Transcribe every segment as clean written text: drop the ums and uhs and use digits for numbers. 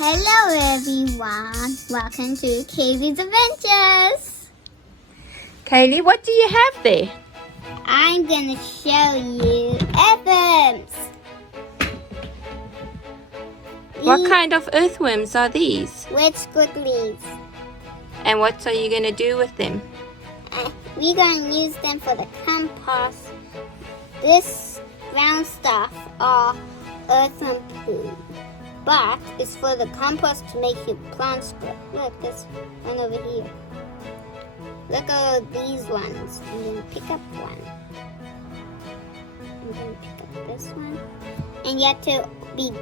Hello everyone, welcome to Caylee's Adventures. Caylee, what do you have there? I'm gonna show you earthworms. What kind of earthworms are these? Red squigglies. And what are you going to do with them? We're gonna use them for the compost. This brown stuff are earthworm poo, but it's for the compost to make your plants grow. Look, there's one over here. Look at these ones. I'm gonna pick up one. I'm gonna pick up this one. And you have to be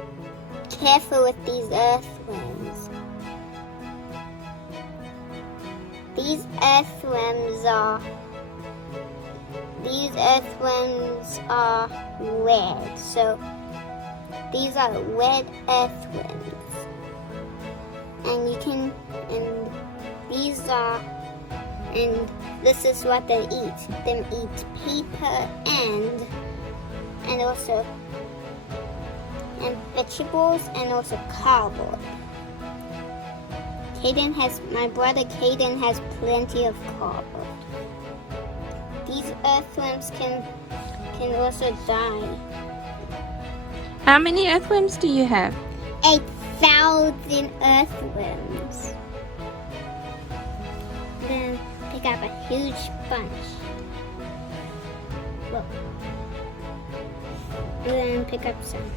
careful with these earthworms. These earthworms are red. So these are red earthworms. And this is what they eat. They eat paper and also vegetables and also cardboard. My brother Caden has plenty of cardboard. These earthworms can also die. How many earthworms do you have? 8,000 earthworms. Then pick up a huge bunch. Look. And then pick up some.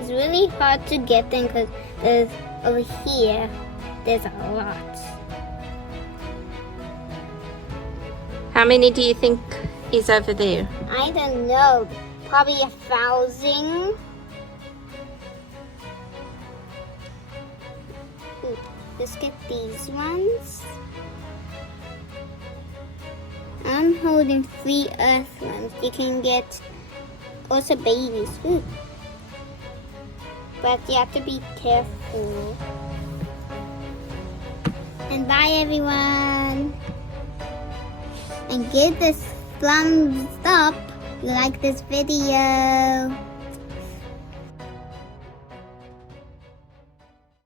It's really hard to get them because over here there's a lot. How many do you think is over there? I don't know. Probably 1,000. Let's get these ones. I'm holding 3 earthworms. You can get also babies. Ooh. But you have to be careful. And bye everyone. And give this thumbs up if you like this video.